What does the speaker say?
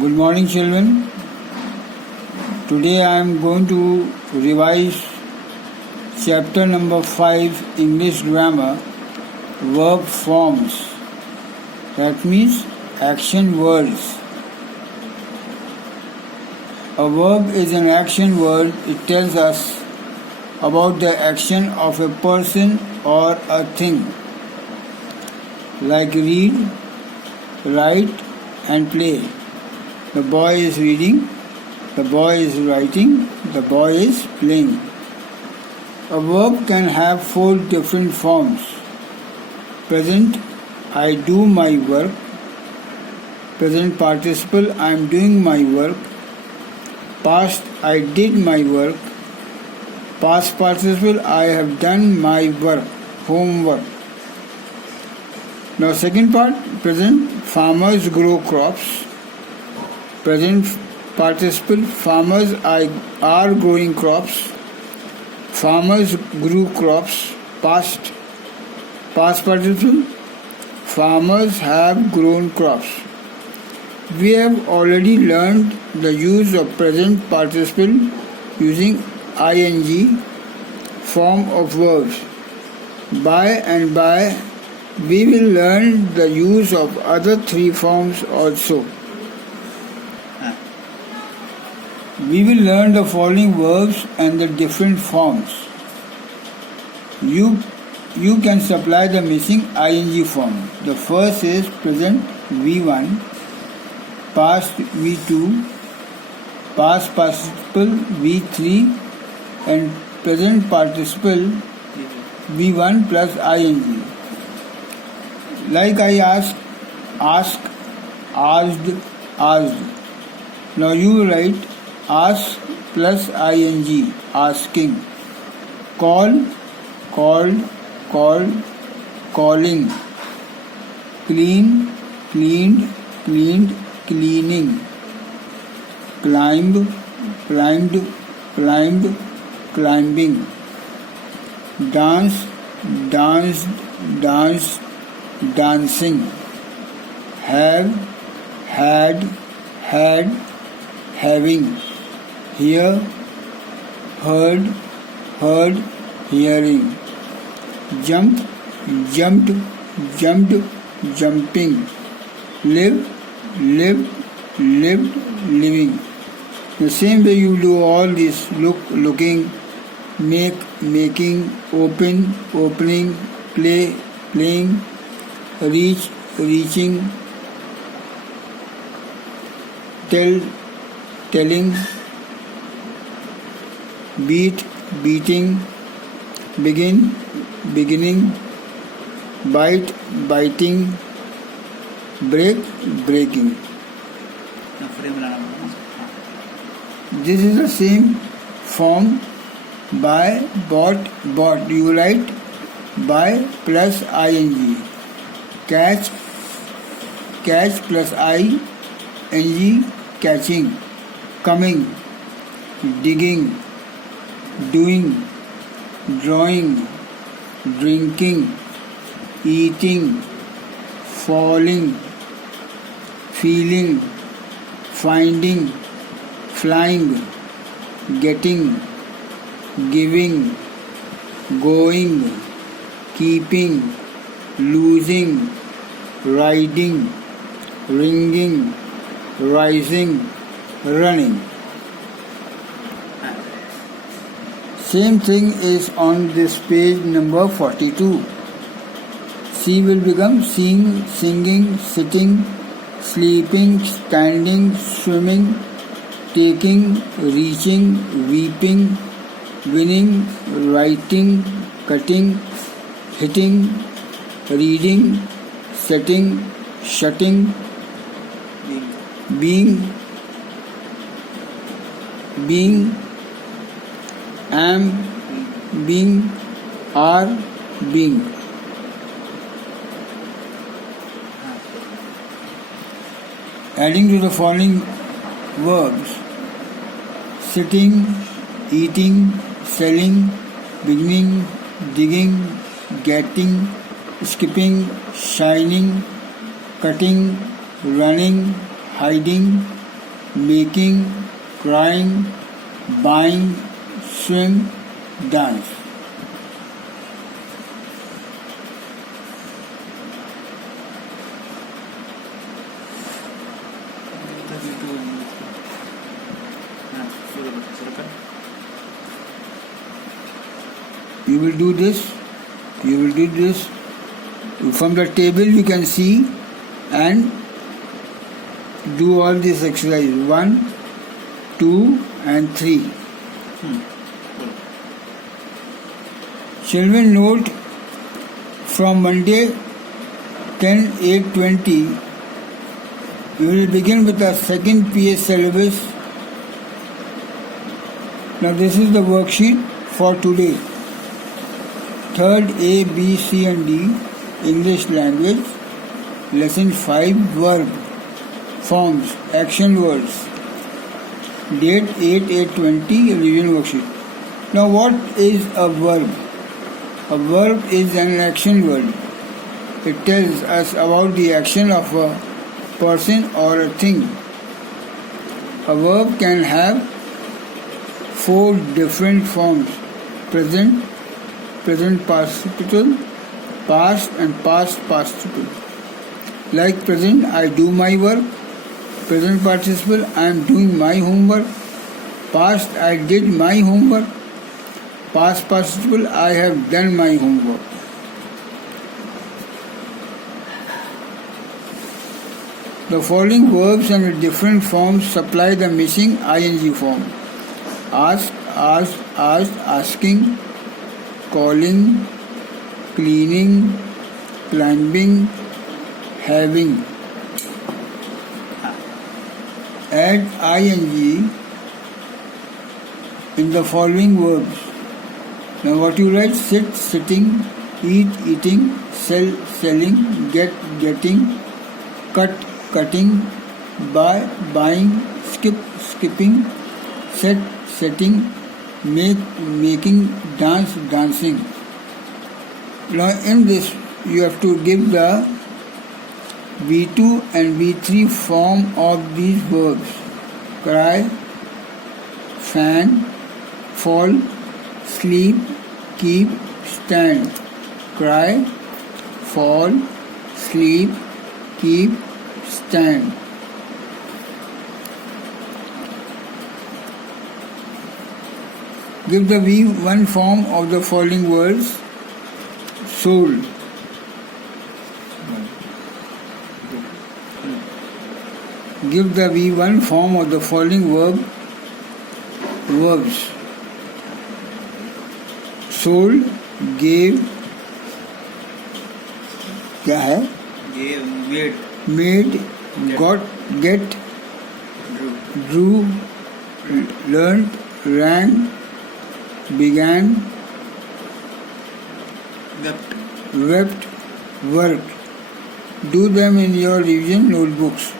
Good morning, children. Today I am going to revise chapter number 5 English grammar, verb forms. That means action words. A verb is an action word. It tells us about the action of a person or a thing, like read, write, and play. The boy is reading, the boy is writing, the boy is playing. A verb can have 4 different forms. Present, I do my work. Present participle, I am doing my work. Past, I did my work. Past participle, I have done my work, homework. Now second part, present, farmers grow crops. Present participle, farmers are growing crops. Farmers grew crops. Past participle, farmers have grown crops. We have already learned the use of present participle using ing form of verbs. By and by, we will learn the use of other 3 forms also. We will learn the following verbs and the different forms. You can supply the missing ing form. The first is present V1, past V2, past participle V3, and present participle V1 plus ing. Like I asked, asked. Now you write ask plus ing, asking. Call, called, called, calling. Clean, cleaned, cleaned, cleaning. Climb, climbed, climbed, climbing. Dance, danced, danced, dancing. Have, had, having. Hear, heard, hearing. Jump, jumped, jumping. Live, lived, living. The same way you do all this: looking, making, open, opening, play, playing, reach, reaching, telling, beat, beating, begin, beginning, bite, biting, break, breaking. This is the same form. Buy, bought. You write buy plus ing. Catch plus ing, catching. Coming, digging, doing, drawing, drinking, eating, falling, feeling, finding, flying, getting, giving, going, keeping, losing, riding, ringing, rising, running. Same thing is on this page number 42. See will become seeing, singing, sitting, sleeping, standing, swimming, taking, reaching, weeping, winning, writing, cutting, hitting, reading, setting, shutting, being, am, being, are, being. Adding to the following verbs: sitting, eating, selling, beginning, digging, getting, skipping, shining, cutting, running, hiding, making, crying, buying, swim, dance. You will do this. From the table you can see and do all this exercise. 1, 2 and 3. Children, note from Monday 10/8/20 we will begin with our second PS syllabus. Now this is the worksheet for today. Third A, B, C and D, English language, lesson 5, verb, forms, action words. Date 8/8/20, revision worksheet. Now what is a verb? A verb is an action word. It tells us about the action of a person or a thing. A verb can have 4 different forms: present, present participle, past and past participle. Like present, I do my work. Present participle, I am doing my homework. Past, I did my homework. Past participle, I have done my homework. The following verbs and different forms supply the missing ing form: ask, asked, asked, asking, calling, cleaning, climbing, having. Add ing in the following verbs. Now what you write: sit, sitting, eat, eating, sell, selling, get, getting, cut, cutting, buy, buying, skip, skipping, set, setting, make, making, dance, dancing. Now in this you have to give the V2 and V3 form of these verbs: cry, fan, fall, sleep, keep, stand. Cry, fall, sleep, keep, stand. Give the V1 form of the following words: soul. Give the V1 form of the following verbs: soul, gave, क्या है? Gave, made, got, get, drew, learned, ran, began, wept, worked. Do them in your revision notebooks.